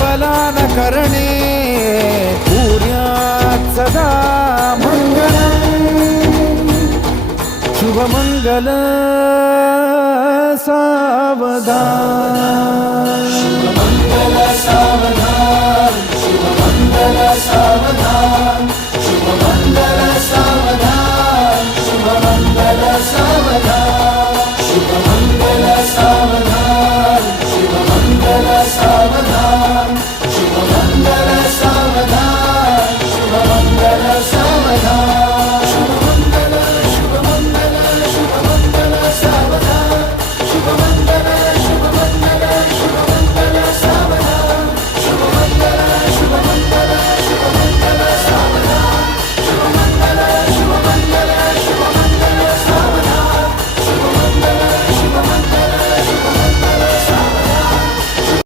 बलान करणे सूर्यात सदा मंगलम् शुभमंगल सावधान शुभमंगल सावधान शुभमंगल सावधान शुभमंगल सावधान शुभमंगल सावधान शुभमंगल सावधान शुभमंगल सावधान